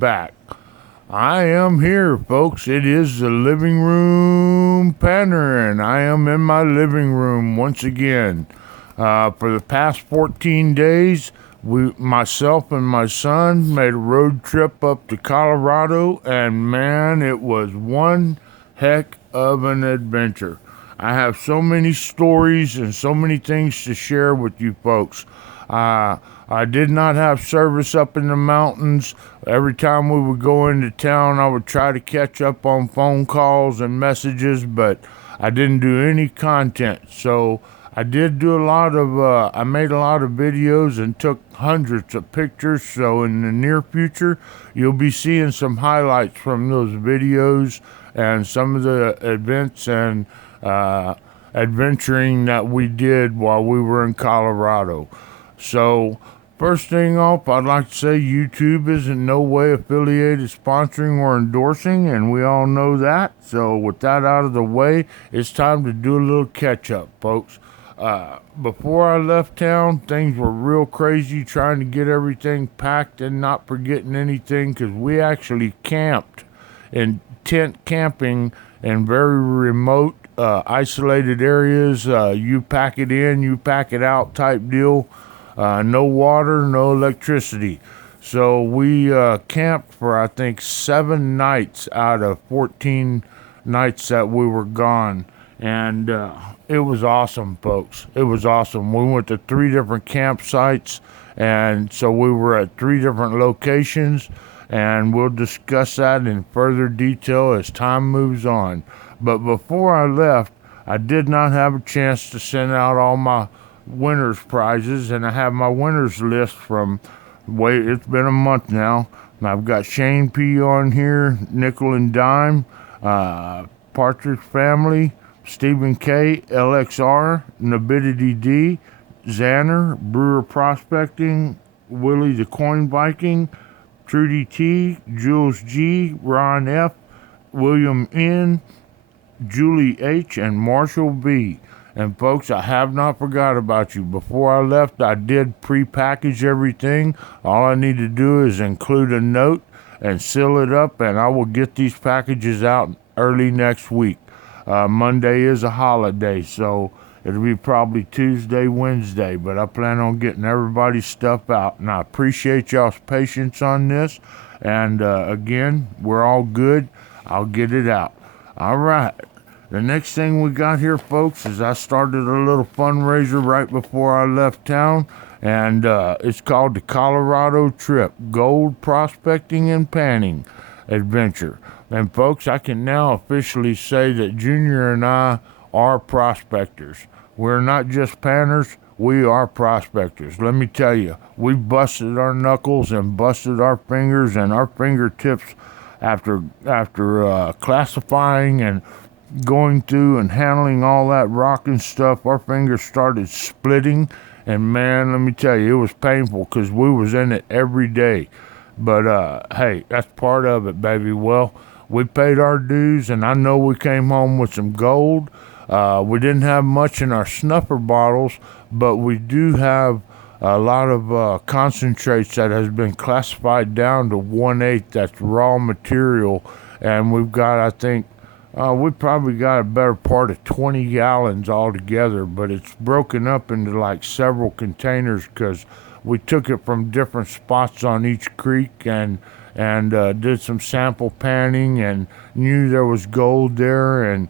back. I am here, folks. It is the Living Room Panner, and I am in my living room once again. For the past 14 days, myself and my son made a road trip up to Colorado, and man, it was one heck of an adventure. I have so many stories and so many things to share with you folks. I did not have service up in the mountains. Every time we would go into town, I would try to catch up on phone calls and messages, but I didn't do any content. So I did do I made a lot of videos and took hundreds of pictures. So in the near future, you'll be seeing some highlights from those videos and some of the events and adventuring that we did while we were in Colorado. So, first thing off, I'd like to say YouTube is in no way affiliated, sponsoring, or endorsing, and we all know that. So, with that out of the way, it's time to do a little catch up, folks. Before I left town, things were real crazy trying to get everything packed and not forgetting anything because we actually camped in tent camping in very remote, isolated areas. You pack it in, you pack it out type deal. No water, no electricity. So we camped for, I think, 7 nights out of 14 nights that we were gone. And it was awesome, folks. It was awesome. We went to 3 different campsites. And so we were at 3 different locations. And we'll discuss that in further detail as time moves on. But before I left, I did not have a chance to send out all my winners prizes, and I have my winners list from it's been a month now, and I've got Shane P on here, Nickel and Dime, Partridge Family, Stephen K, LXR, Nabidity D, Xander, Brewer Prospecting, Willie the Coin Viking, Trudy T, Jules G, Ron F, William N, Julie H, and Marshall B. And folks, I have not forgot about you. Before I left, I did pre-package everything. All I need to do is include a note and seal it up, and I will get these packages out early next week. Monday is a holiday, so it'll be probably Tuesday, Wednesday, but I plan on getting everybody's stuff out. And I appreciate y'all's patience on this. And again, we're all good. I'll get it out. All right. The next thing we got here, folks, is I started a little fundraiser right before I left town, and it's called the Colorado Trip Gold Prospecting and Panning Adventure. And folks, I can now officially say that Junior and I are prospectors. We're not just panners, we are prospectors. Let me tell you, we busted our knuckles and busted our fingers and our fingertips after classifying and going through and handling all that rock and stuff. Our fingers started splitting, and man, let me tell you, it was painful because we was in it every day. But hey, that's part of it, baby. Well, we paid our dues, and I know we came home with some gold. We didn't have much in our snuffer bottles, but we do have a lot of concentrates that has been classified down to 1/8. That's raw material, and we've got, I think, we probably got a better part of 20 gallons altogether, but it's broken up into like several containers because we took it from different spots on each creek and did some sample panning and knew there was gold there, and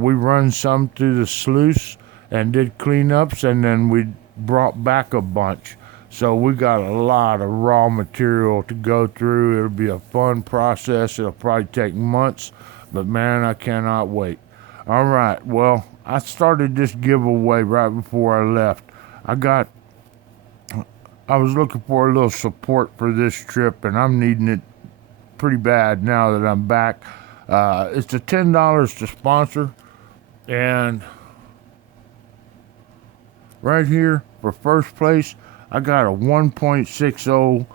we run some through the sluice and did cleanups, and then we brought back a bunch. So we got a lot of raw material to go through. It'll be a fun process. It'll probably take months. But man, I cannot wait. All right, well, I started this giveaway right before I left. I was looking for a little support for this trip, and I'm needing it pretty bad now that I'm back. It's a $10 to sponsor, and right here for first place, I got a 1.60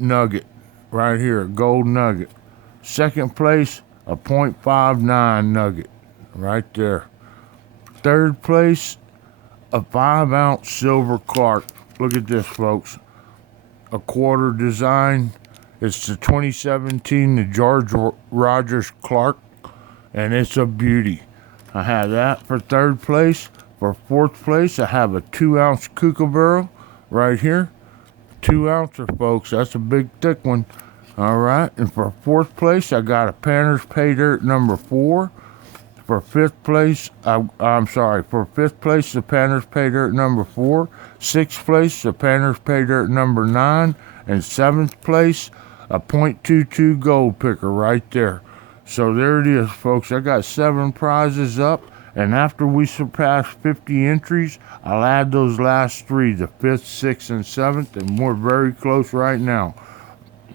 nugget right here, a gold nugget. Second place, a .59 nugget right there. Third place, a 5-ounce silver Clark. Look at this, folks. A quarter design. It's the 2017 the George Rogers Clark, and it's a beauty. I have that for third place. For fourth place, I have a 2-ounce Kookaburra right here. 2 ouncer, folks. That's a big, thick one. All right. And for fourth place, I got a Panter's Pay Dirt number 4. For fifth place, For fifth place, the Panter's Pay Dirt number 4. Sixth place, the Panter's Pay Dirt number 9. And seventh place, a .22 gold picker right there. So there it is, folks. I got 7 prizes up. And after we surpass 50 entries, I'll add those last 3, the 5th, 6th, and 7th, and we're very close right now.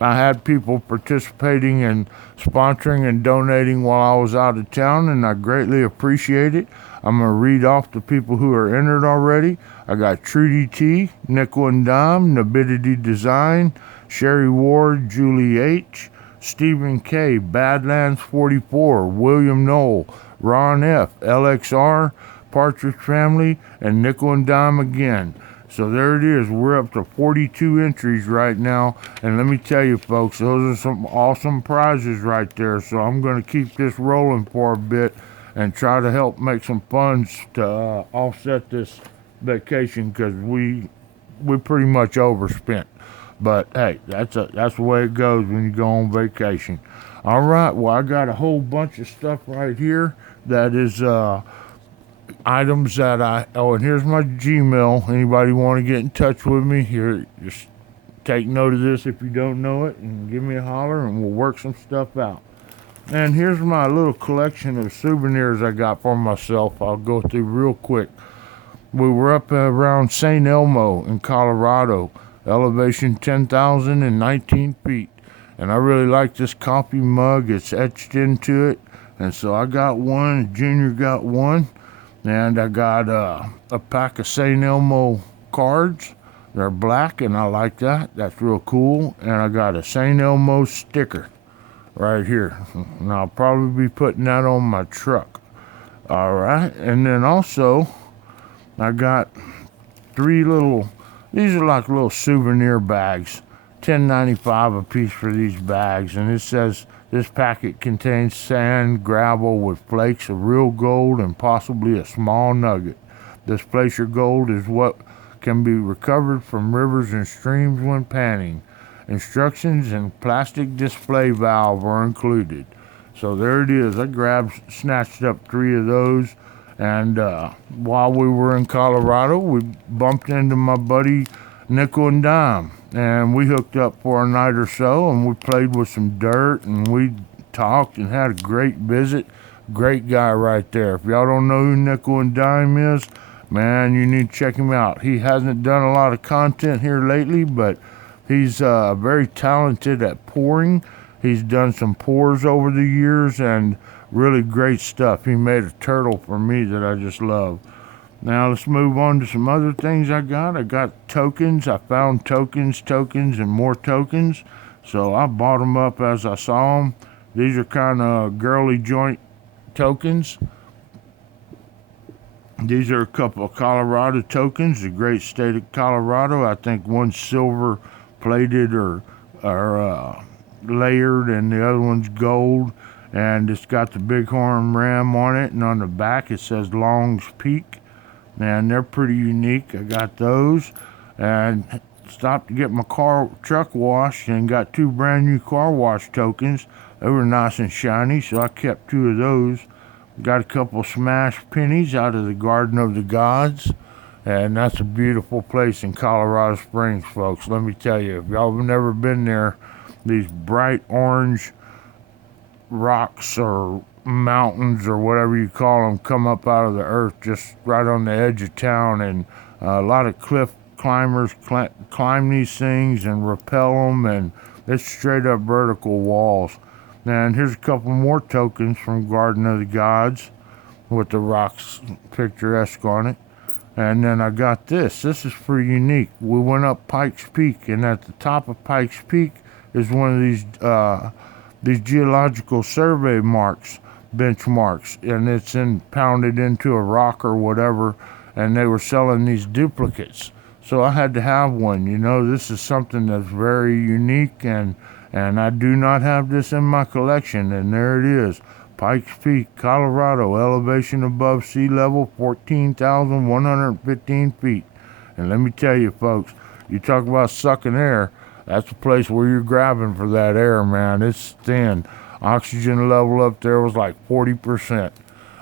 I had people participating and sponsoring and donating while I was out of town, and I greatly appreciate it. I'm going to read off the people who are entered already. I got Trudy T, Nickel and Dime, Nabidity Design, Sherry Ward, Julie H, Stephen K, Badlands 44, William Knoll, Ron F, LXR, Partridge Family, and Nickel and Dime again. So there it is. We're up to 42 entries right now. And let me tell you, folks, those are some awesome prizes right there. So I'm going to keep this rolling for a bit and try to help make some funds to offset this vacation, because we pretty much overspent. But hey, that's the way it goes when you go on vacation. All right. Well, I got a whole bunch of stuff right here that is items that and here's my Gmail. Anybody want to get in touch with me here, just take note of this if you don't know it and give me a holler and we'll work some stuff out. And here's my little collection of souvenirs I got for myself. I'll go through real quick. We were up around St. Elmo in Colorado, elevation 10,019 feet. And I really like this coffee mug. It's etched into it. And so I got one, Junior got one. And I got a pack of St. Elmo cards. They're black, and I like that. That's real cool. And I got a St. Elmo sticker right here. And I'll probably be putting that on my truck. All right. And then also, I got 3 little, these are like little souvenir bags. $10.95 a piece for these bags. And it says, this packet contains sand, gravel with flakes of real gold and possibly a small nugget. This placer gold is what can be recovered from rivers and streams when panning. Instructions and plastic display valve are included. So there it is. I snatched up 3 of those. And while we were in Colorado, we bumped into my buddy Nickel and Dime. And we hooked up for a night or so, and we played with some dirt, and we talked and had a great visit. Great guy right there. If y'all don't know who Nickel and Dime is, man, you need to check him out. He hasn't done a lot of content here lately, but he's very talented at pouring. He's done some pours over the years, and really great stuff. He made a turtle for me that I just love. Now let's move on to some other things I got. I got tokens. I found tokens, and more tokens. So I bought them up as I saw them. These are kind of girly joint tokens. These are a couple of Colorado tokens, the great state of Colorado. I think one's silver plated or layered, and the other one's gold. And it's got the bighorn ram on it, and on the back it says Long's Peak. And they're pretty unique. I got those, and stopped to get my truck washed, and got 2 brand new car wash tokens. They were nice and shiny, so I kept 2 of those. Got a couple smashed pennies out of the Garden of the Gods, and that's a beautiful place in Colorado Springs, folks. Let me tell you, if y'all have never been there, these bright orange rocks or mountains or whatever you call them come up out of the earth just right on the edge of town, and a lot of cliff climbers climb these things and rappel them, and it's straight up vertical walls. And here's a couple more tokens from Garden of the Gods with the rocks picturesque on it. And then I got this. This is pretty unique. We went up Pikes Peak, and at the top of Pikes Peak is one of these geological survey benchmarks, and it's pounded into a rock or whatever, and they were selling these duplicates. So I had to have one. This is something that's very unique, and And I do not have this in my collection, and there it is. Pikes Peak, Colorado, elevation above sea level 14,115 feet. And let me tell you, folks, you talk about sucking air, that's the place where you're grabbing for that air, man. It's thin. Oxygen level up there was like 40%.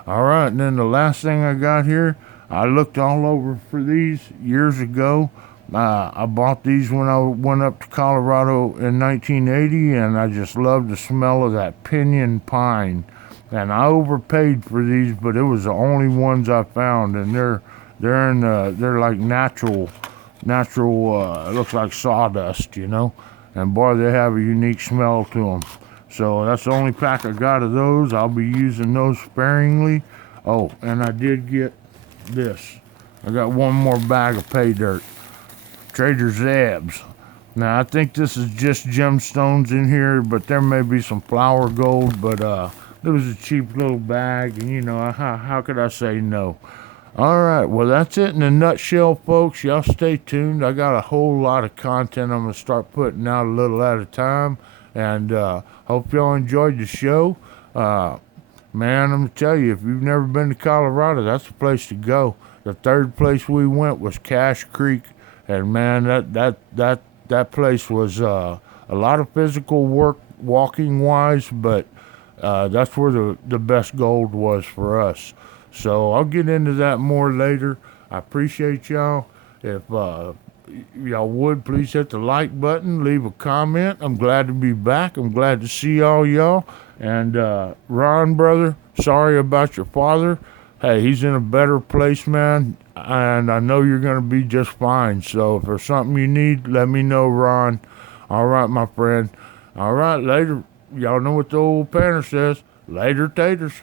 All right, and then the last thing I got here, I looked all over for these years ago. I bought these when I went up to Colorado in 1980, and I just loved the smell of that pinyon pine. And I overpaid for these, but it was the only ones I found, and they're like natural. It looks like sawdust, you know. And boy, they have a unique smell to them. So that's the only pack I got of those. I'll be using those sparingly. Oh, and I did get this. I got one more bag of pay dirt. Trader Zeb's. Now I think this is just gemstones in here, but there may be some flour gold. But it was a cheap little bag, and you know how could I say no? All right, well that's it in a nutshell, folks. Y'all stay tuned. I got a whole lot of content I'm gonna start putting out a little at a time, and hope y'all enjoyed the show. Man, I'm gonna tell you, if you've never been to Colorado, that's the place to go. The third place we went was Cache Creek. And man, that place was a lot of physical work walking wise, but that's where the best gold was for us. So I'll get into that more later. I appreciate y'all. If y'all would please hit the like button, leave a comment. I'm glad to be back. I'm glad to see all y'all. And Ron, brother, sorry about your father. Hey, he's in a better place, man, and I know you're going to be just fine. So if there's something you need, let me know, Ron. All right, my friend. All right, later. Y'all know what the old Panner says. Later, taters.